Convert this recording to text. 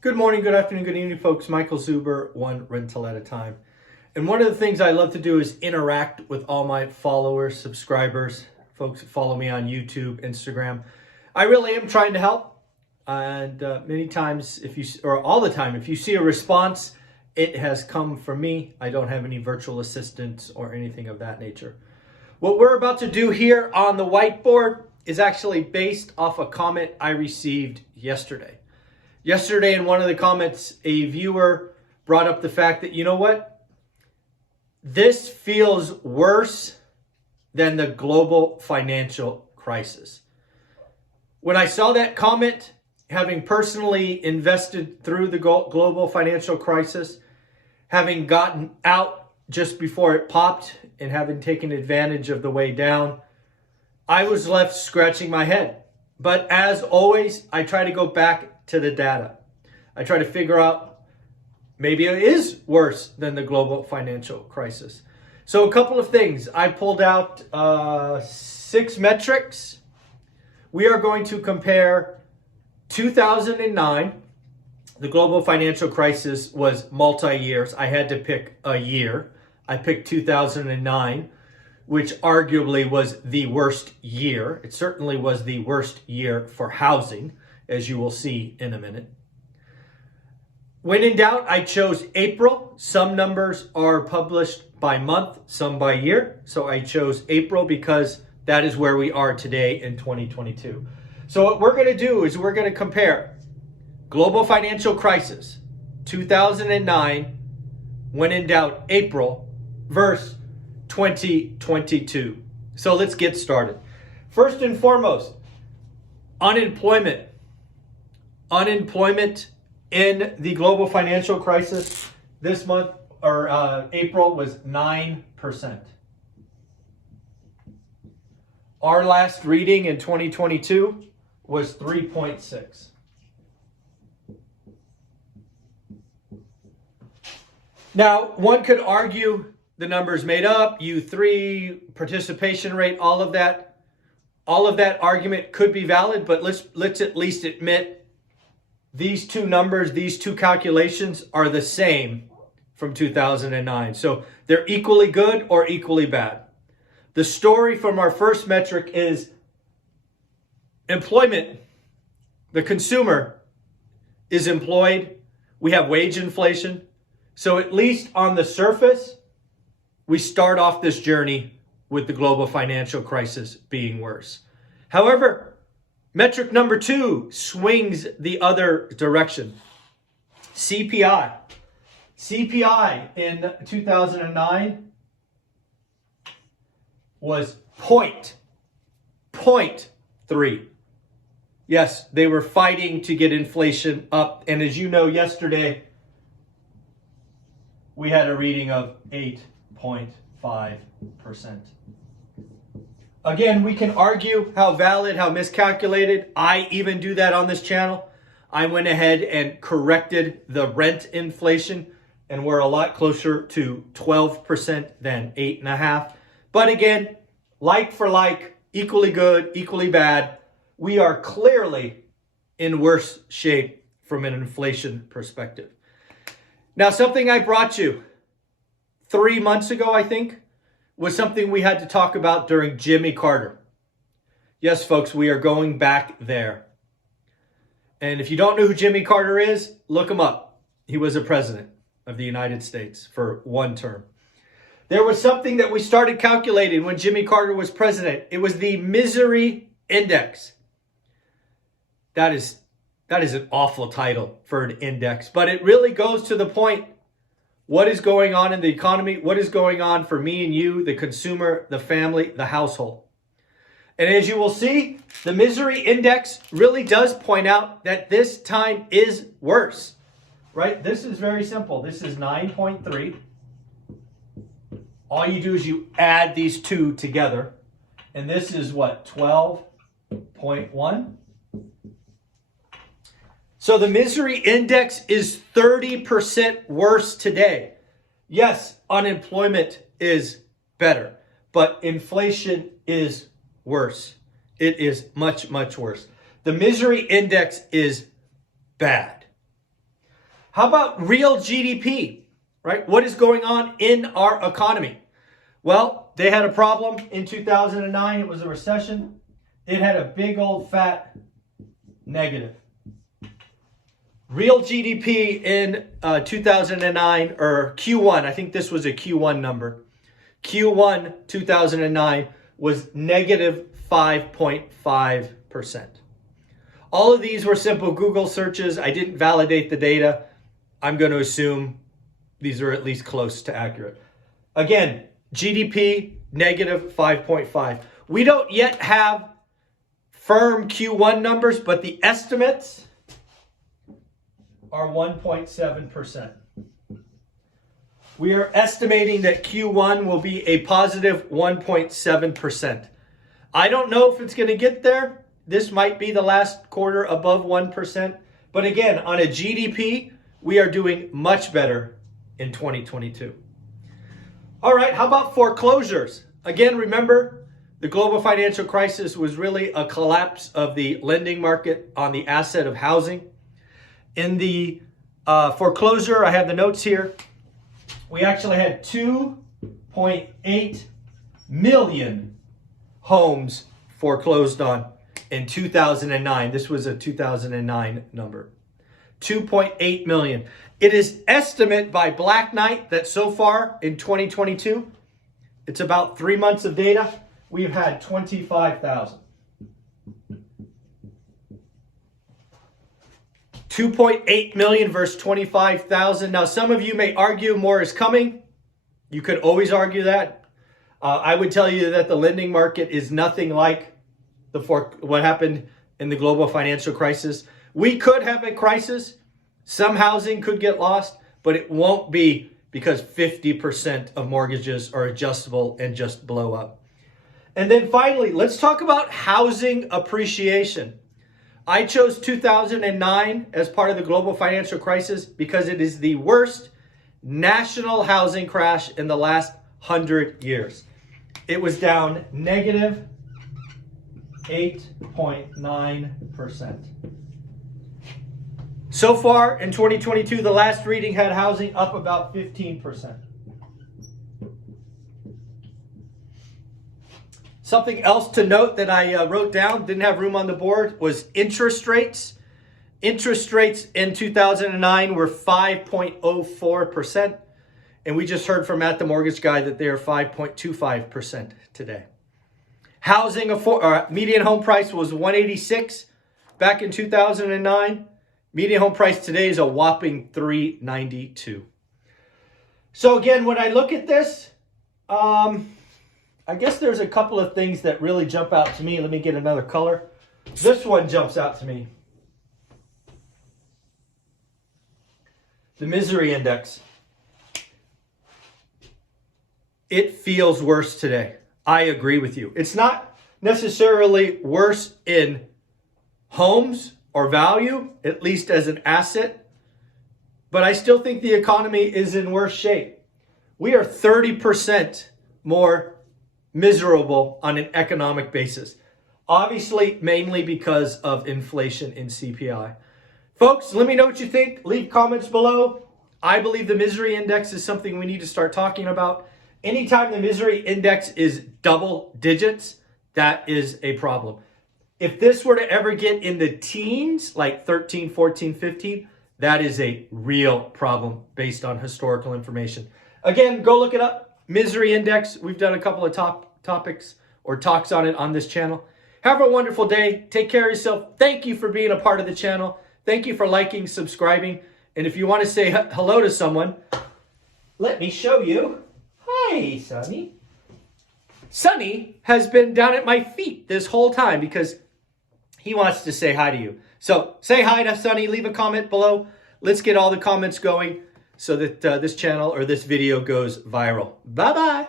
Good morning, good afternoon, good evening, folks. Michael Zuber, one rental at a time. And one of the things I love to do is interact with all my followers, subscribers, folks that follow me on YouTube, Instagram. I really am trying to help. And many times, all the time, if you see a response, it has come from me. I don't have any virtual assistants or anything of that nature. What we're about to do here on the whiteboard is actually based off a comment I received yesterday. Yesterday, in one of the comments, a viewer brought up the fact that, you know what? This feels worse than the global financial crisis. When I saw that comment, having personally invested through the global financial crisis, having gotten out just before it popped and having taken advantage of the way down, I was left scratching my head. But as always, I try to go back to the data. I try to figure out maybe it is worse than the global financial crisis. So a couple of things. I pulled out 6 metrics. We are going to compare 2009. The global financial crisis was multi-years. I had to pick a year. I picked 2009, which arguably was the worst year. It certainly was the worst year for housing, as you will see in a minute. When in doubt, I chose April. Some numbers are published by month, some by year. So I chose April because that is where we are today in 2022. So what we're going to do is we're going to compare global financial crisis, 2009, when in doubt, April, versus 2022. So let's get started. First and foremost, unemployment. Unemployment in the global financial crisis this month, or April, was 9%. Our last reading in 2022 was 3.6. Now, one could argue the numbers made up, U3, participation rate, all of that argument could be valid, but let's at least admit these two numbers, these two calculations are the same from 2009. So they're equally good or equally bad. The story from our first metric is employment. The consumer is employed. We have wage inflation. So at least on the surface, we start off this journey with the global financial crisis being worse. However, metric number 2 swings the other direction. CPI. CPI in 2009 was 0.3. Yes, they were fighting to get inflation up. And as you know, yesterday, we had a reading of 8.5%. Again, we can argue how valid, how miscalculated. I even do that on this channel. I went ahead and corrected the rent inflation, and we're a lot closer to 12% than 8.5%. But again, like for like, equally good, equally bad. We are clearly in worse shape from an inflation perspective. Now, something I brought you 3 months ago, I think, was something we had to talk about during Jimmy Carter. Yes, folks, we are going back there. And if you don't know who Jimmy Carter is, look him up. He was a president of the United States for one term. There was something that we started calculating when Jimmy Carter was president. It was the misery index. That is an awful title for an index, but it really goes to the point. What is going on in the economy? What is going on for me and you, the consumer, the family, the household? And as you will see, the misery index really does point out that this time is worse, right? This is very simple. This is 9.3. All you do is you add these two together. And this is what, 12.1? So the misery index is 30% worse today. Yes, unemployment is better, but inflation is worse. It is much, much worse. The misery index is bad. How about real GDP, right? What is going on in our economy? Well, they had a problem in 2009. It was a recession. It had a big old fat negative. Real GDP in 2009, or Q1, I think this was a Q1 number. Q1 2009 was negative 5.5%. All of these were simple Google searches. I didn't validate the data. I'm going to assume these are at least close to accurate. Again, GDP negative 5.5. We don't yet have firm Q1 numbers, but the estimates are 1.7%. We are estimating that Q1 will be a positive 1.7%. I don't know if it's going to get there. This might be the last quarter above 1%. But again, on a GDP, we are doing much better in 2022. All right, how about foreclosures? Again, remember, the global financial crisis was really a collapse of the lending market on the asset of housing. In the foreclosure, I have the notes here. We actually had 2.8 million homes foreclosed on in 2009. This was a 2009 number. 2.8 million. It is estimate by Black Knight that so far in 2022, it's about 3 months of data, we've had 25,000. 2.8 million versus 25,000. Now, some of you may argue more is coming. You could always argue that. I would tell you that the lending market is nothing like what happened in the global financial crisis. We could have a crisis. Some housing could get lost, but it won't be because 50% of mortgages are adjustable and just blow up. And then finally, let's talk about housing appreciation. I chose 2009 as part of the global financial crisis because it is the worst national housing crash in the last 100 years. It was down negative 8.9%. So far in 2022, the last reading had housing up about 15%. Something else to note that I wrote down, didn't have room on the board, was interest rates. Interest rates in 2009 were 5.04%. And we just heard from Matt, the mortgage guy, that they are 5.25% today. Housing, median home price was 186 back in 2009. Median home price today is a whopping 392. So again, when I look at this, I guess there's a couple of things that really jump out to me. Let me get another color. This one jumps out to me. The misery index. It feels worse today. I agree with you. It's not necessarily worse in homes or value, at least as an asset, but I still think the economy is in worse shape. We are 30% more miserable on an economic basis. Obviously, mainly because of inflation in CPI. Folks, let me know what you think. Leave comments below. I believe the misery index is something we need to start talking about. Anytime the misery index is double digits, that is a problem. If this were to ever get in the teens, like 13, 14, 15, that is a real problem based on historical information. Again, go look it up. Misery index. We've done a couple of topics or talks on it on this channel. Have a wonderful day. Take care of yourself. Thank you for being a part of the channel. Thank you for liking, subscribing. And if you want to say hello to someone, let me show you. Hi, Sonny. Sonny has been down at my feet this whole time because he wants to say hi to you. So say hi to Sonny. Leave a comment below. Let's get all the comments going so that this channel or this video goes viral. Bye-bye.